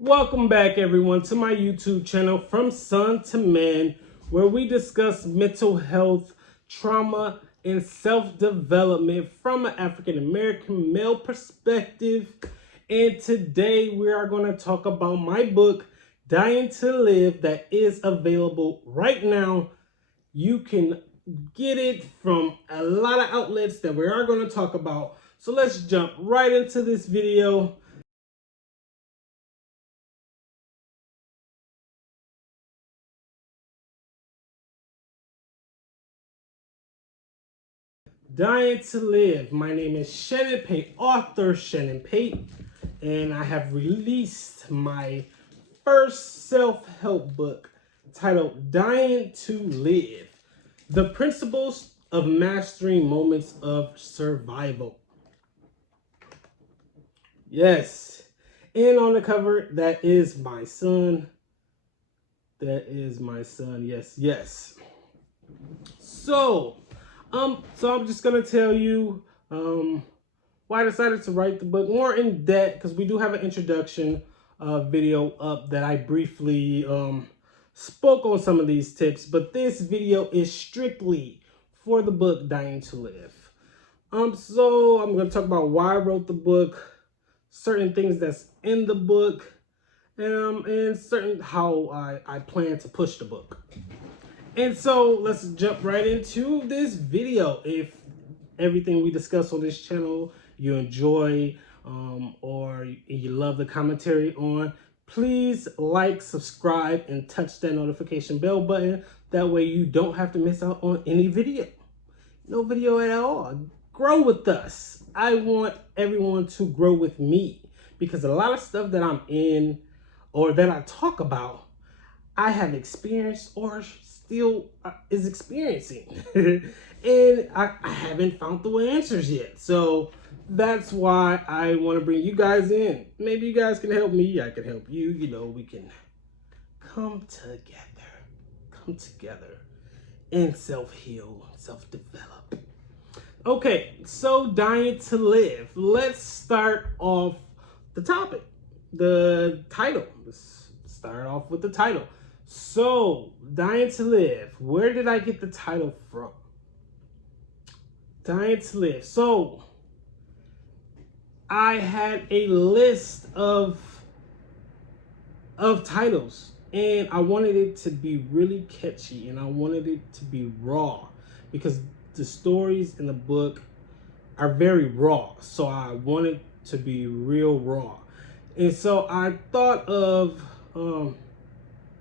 Welcome back, everyone, to my YouTube channel, From Son to Man, where we discuss mental health, trauma, and self-development from an African-American male perspective. And today we are going to talk about my book, Dying to Live, that is available right now. You can get it from a lot of outlets that we are going to talk about. So let's jump right into this video. Dying to Live. My name is Shannon Pate, author Shannon Pate, and I have released my first self-help book titled Dying to Live, The Principles of Mastering Moments of Survival. Yes, and on the cover, that is my son. That is my son, yes. So I'm just gonna tell you why I decided to write the book more in depth, because we do have an introduction video up that I briefly spoke on some of these tips, but this video is strictly for the book Dying to Live. So I'm gonna talk about why I wrote the book, certain things that's in the book, and certain how I plan to push the book. And so let's jump right into this video. If everything we discuss on this channel you enjoy, or you love the commentary on, please like, subscribe, and touch that notification bell button. That way you don't have to miss out on any video. No video at all. Grow with us. I want everyone to grow with me, because a lot of stuff that I'm in or that I talk about, I have experienced or still is experiencing. And I haven't found the answers yet. So that's why I want to bring you guys in. Maybe you guys can help me. I can help you. You know, we can come together and self-heal, self-develop. Okay, so Dying to Live. Let's start off the topic, the title. Let's start off with the title. So, Dying to Live. Where did I get the title from? Dying to Live. So, I had a list of titles, and I wanted it to be really catchy, and I wanted it to be raw, because the stories in the book are very raw. So I wanted to be real raw. And so I thought of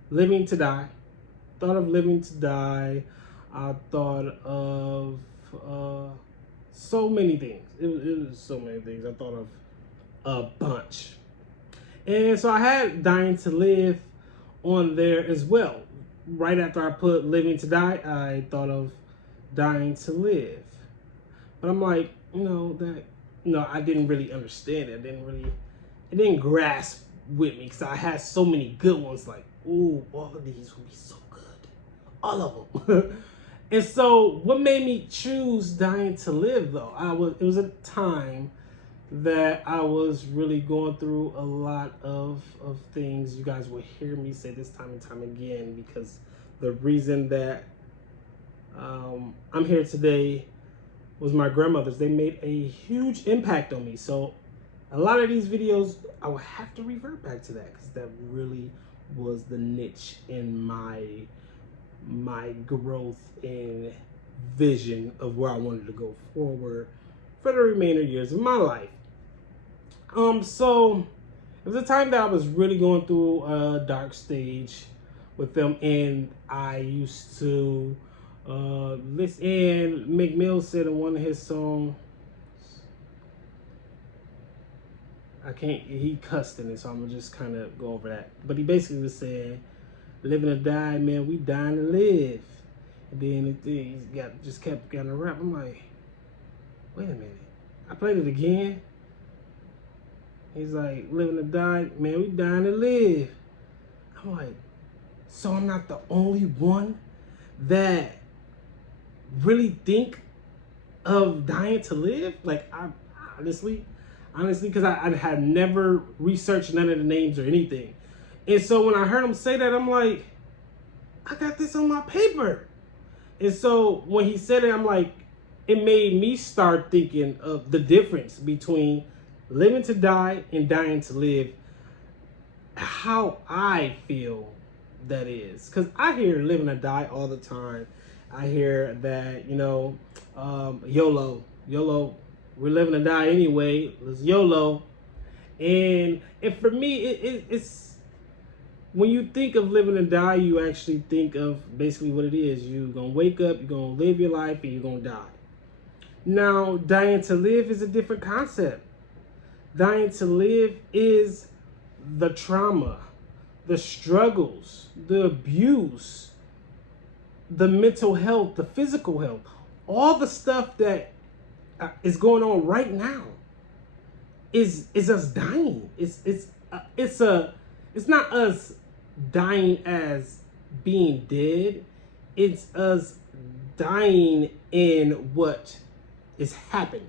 Living to Die. I thought of so many things. It was so many things. I thought of a bunch. And so I had Dying to Live on there as well. Right after I put Living to Die, I thought of Dying to Live. But I'm like, I didn't really understand it. It didn't grasp with me, because I had so many good ones. Like, ooh, all of these would be so good. All of them. And so what made me choose Dying to Live, though? It was a time that I was really going through a lot of things. You guys will hear me say this time and time again, because the reason that I'm here today was my grandmother's. They made a huge impact on me. So a lot of these videos, I will have to revert back to that, because that really was the niche in my growth and vision of where I wanted to go forward for the remainder years of my life. So it was a time that I was really going through a dark stage with them, and I used to listen. And McMill said in one of his songs, he cussed in it, so I'm gonna just kind of go over that. But he basically was saying, living or die, man, we dying to live. And then he just kept getting a rap. I'm like, wait a minute. I played it again. He's like, living or die, man, we dying to live. I'm like, so I'm not the only one that really think of dying to live? Like, honestly, honestly, because I had never researched none of the names or anything. And so when I heard him say that, I'm like, I got this on my paper. And so when he said it, I'm like, it made me start thinking of the difference between living to die and dying to live, how I feel that is. Because I hear living to die all the time. I hear that, YOLO, we're living to die anyway. It's YOLO. And for me, it's when you think of living to die, you actually think of basically what it is. You're going to wake up, you're going to live your life, and you're going to die. Now, dying to live is a different concept. Dying to live is the trauma, the struggles, the abuse, the mental health, the physical health, all the stuff that is going on right now is us dying. It's not us dying as being dead. It's us dying in what is happening.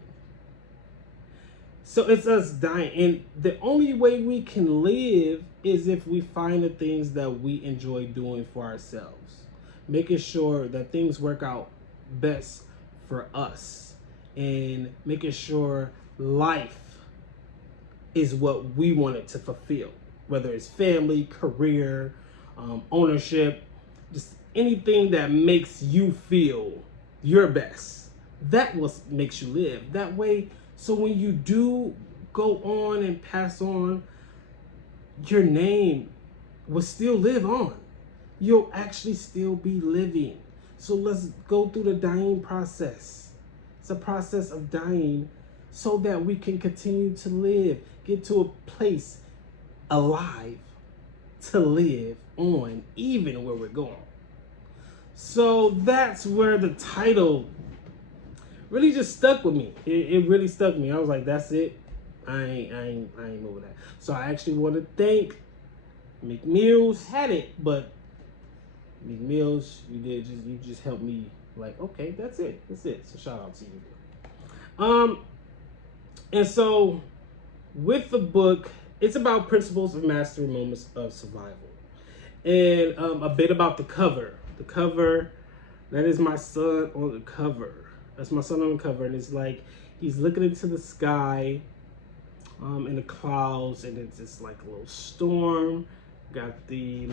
So it's us dying, and the only way we can live is if we find the things that we enjoy doing for ourselves, making sure that things work out best for us, and making sure life is what we want it to fulfill, whether it's family, career, ownership, just anything that makes you feel your best. That what makes you live. That way, so when you do go on and pass on, your name will still live on. You'll actually still be living. So let's go through the dying process. It's a process of dying so that we can continue to live, get to a place alive to live on, even where we're going. So that's where the title really just stuck with me. It really stuck with me. I was like, that's it. I ain't moving that. So I actually want to thank McMills. Had it, but McMills, you just helped me. Like, okay, that's it. So shout out to you. And so with the book, it's about principles of mastery, moments of survival, and a bit about the cover. The cover, that is my son on the cover. That's my son on the cover, and it's like he's looking into the sky, in the clouds, and it's just like a little storm. Got the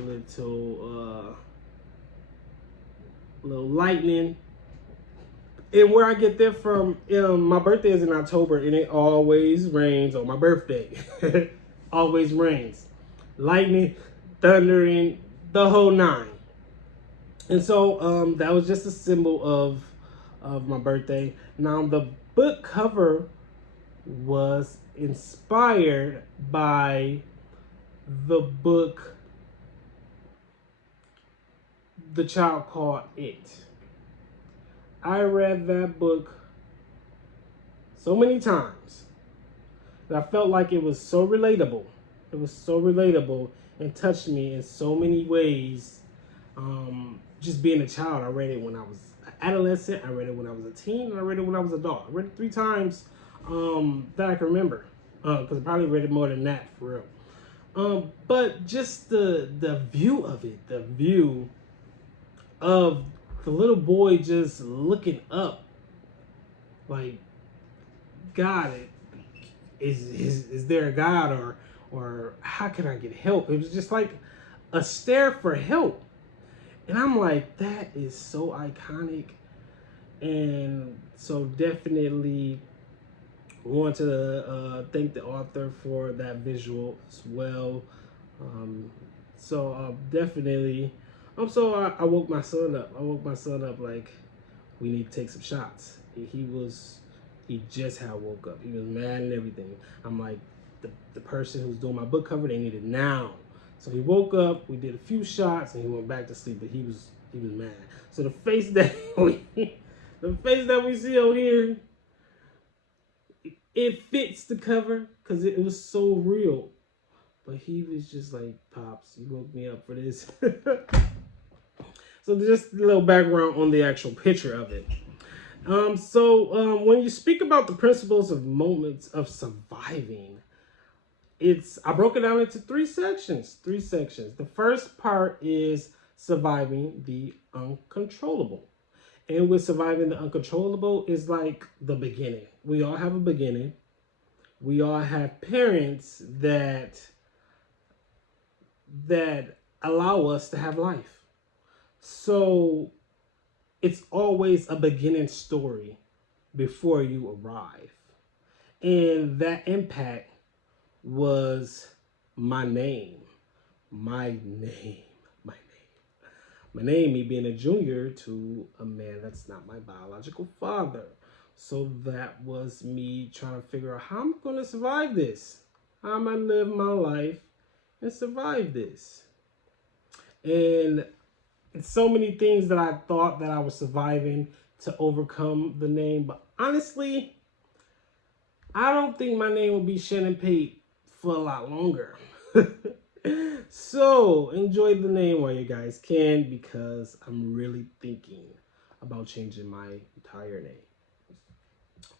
little lightning. And where I get that from, my birthday is in October, and it always rains on my birthday. Always rains, lightning, thundering, the whole nine. And so that was just a symbol of my birthday. Now the book cover was inspired by the book The Child Called It. I read that book so many times that I felt like it was so relatable. It was so relatable and touched me in so many ways. Just being a child, I read it when I was an adolescent, I read it when I was a teen, and I read it when I was an adult. I read it 3 times that I can remember, because I probably read it more than that, for real. But just the view of it, the view of the little boy just looking up, like, God, is there a God, or how can I get help? It was just like a stare for help. And I'm like, that is so iconic. And so definitely want to thank the author for that visual as well. So definitely, so I woke my son up. Like, we need to take some shots. He just had woke up. He was mad and everything. I'm like, the person who's doing my book cover, they need it now. So he woke up, we did a few shots, and he went back to sleep, but he was mad. So the face that we see on here, it fits the cover because it was so real. But he was just like, Pops, you woke me up for this. So just a little background on the actual picture of it. When you speak about the principles of moments of surviving, I broke it down into three sections. Three sections. The first part is surviving the uncontrollable. And with surviving the uncontrollable is like the beginning. We all have a beginning. We all have parents that allow us to have life. So it's always a beginning story before you arrive. And that impact was my name. My name. My name. My name, me being a junior to a man that's not my biological father. So that was me trying to figure out how I'm going to survive this. How am I live my life and survive this? And so many things that I thought that I was surviving to overcome the name. But honestly, I don't think my name will be Shannon Pate for a lot longer. So enjoy the name while you guys can, because I'm really thinking about changing my entire name.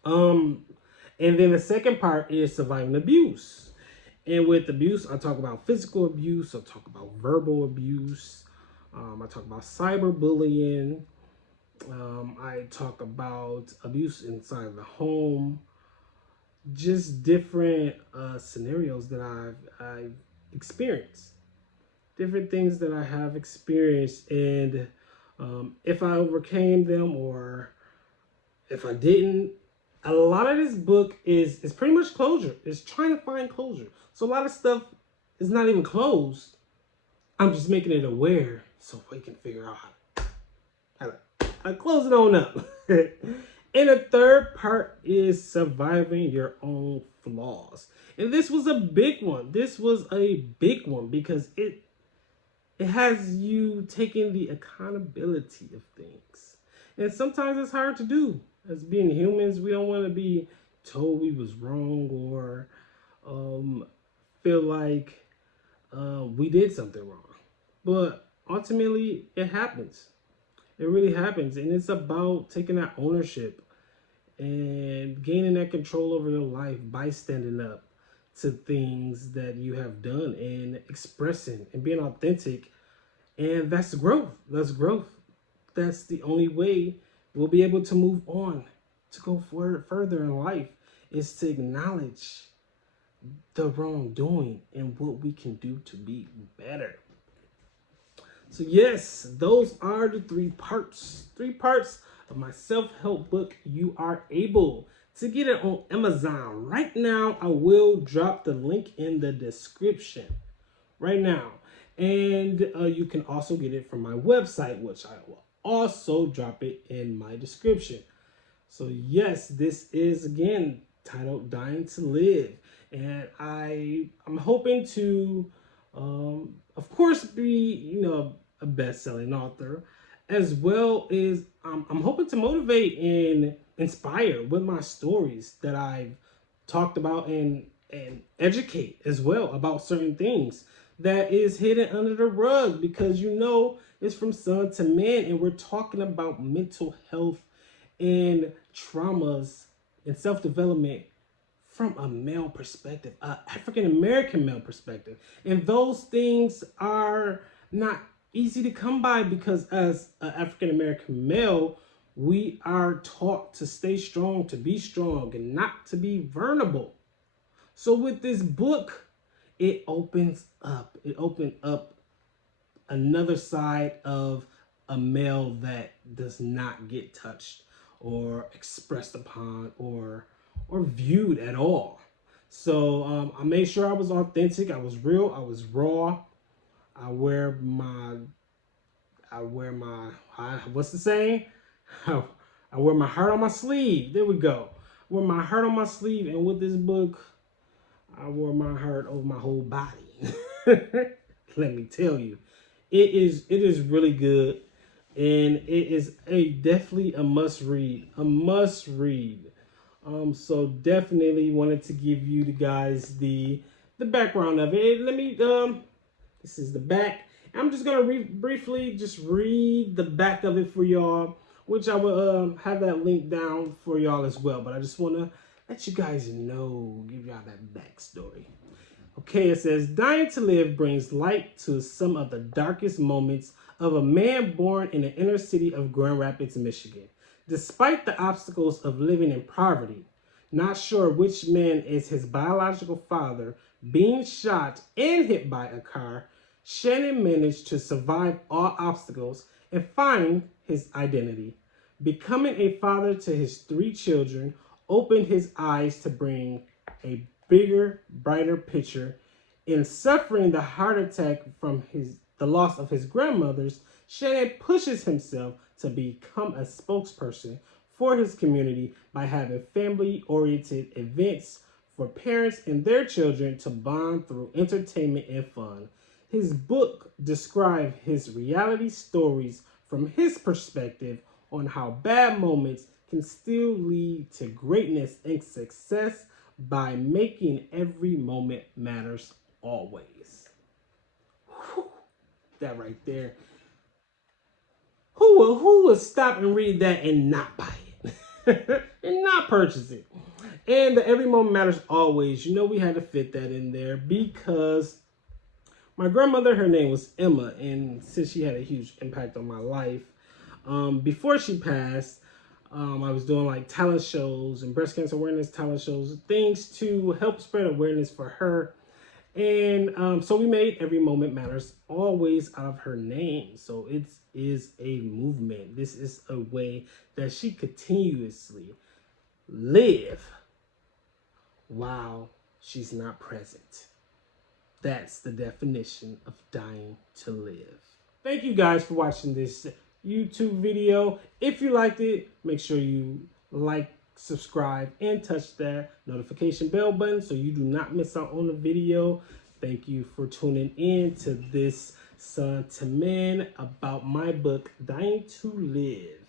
And then the second part is surviving abuse. And with abuse, I talk about physical abuse, I talk about verbal abuse, I talk about cyberbullying, I talk about abuse inside of the home, just different scenarios that I've experienced, different things that I have experienced, and if I overcame them or if I didn't. A lot of this book is pretty much closure. It's trying to find closure. So a lot of stuff is not even closed. I'm just making it aware so we can figure out how to close it on up. And the third part is surviving your own flaws. And this was a big one. This was a big one because it has you taking the accountability of things. And sometimes it's hard to do. As being humans, we don't want to be told we was wrong or feel like we did something wrong. But ultimately, it happens. It really happens. And it's about taking that ownership and gaining that control over your life by standing up to things that you have done and expressing and being authentic. And that's growth. That's growth. That's the only way we'll be able to move on, to go further in life, is to acknowledge the wrongdoing and what we can do to be better. So yes, those are the three parts of my self-help book. You are able to get it on Amazon right now. I will drop the link in the description right now. And you can also get it from my website, which I will also drop it in my description. So yes, this is again titled Dying to Live. And I'm hoping to, of course, be, a best-selling author, as well as I'm hoping to motivate and inspire with my stories that I've talked about and educate as well about certain things that is hidden under the rug, because it's from son to man, and we're talking about mental health and traumas and self-development from a male perspective, an African-American male perspective. And those things are not easy to come by, because as an African-American male, we are taught to stay strong, to be strong, and not to be vulnerable. So with this book, it opened up another side of a male that does not get touched or expressed upon or viewed at all. So I made sure I was authentic, I was real, I was raw. I wear my what's the saying? I wear my heart on my sleeve. There we go. I wear my heart on my sleeve, and with this book, I wore my heart over my whole body. Let me tell you, it is really good, and it is definitely a must read. So definitely wanted to give you guys the background of it. Let me this is the back. I'm just gonna briefly just read the back of it for y'all. which I will have that link down for y'all as well. But I just want to let you guys know, give y'all that backstory. Okay, it says, Dying to Live brings light to some of the darkest moments of a man born in the inner city of Grand Rapids, Michigan. Despite the obstacles of living in poverty, not sure which man is his biological father, being shot and hit by a car, Shannon managed to survive all obstacles and find his identity. Becoming a father to his 3 children opened his eyes to bring a bigger, brighter picture. In suffering the heart attack from the loss of his grandmothers, Shannon pushes himself to become a spokesperson for his community by having family-oriented events for parents and their children to bond through entertainment and fun. His book describes his reality stories from his perspective on how bad moments can still lead to greatness and success by making every moment matters always. Whew, that right there. Who would stop and read that and not buy it? And not purchase it? And the every moment matters always. You know, we had to fit that in there because my grandmother, her name was Emma, and since she had a huge impact on my life, before she passed, I was doing like talent shows and breast cancer awareness talent shows, things to help spread awareness for her. And so we made Every Moment Matters Always out of her name. So it is a movement. This is a way that she continuously live while she's not present. That's the definition of dying to live. Thank you guys for watching this YouTube video. If you liked it, make sure you like, subscribe, and touch that notification bell button so you do not miss out on the video. Thank you for tuning in to this sentiment about my book, Dying to Live.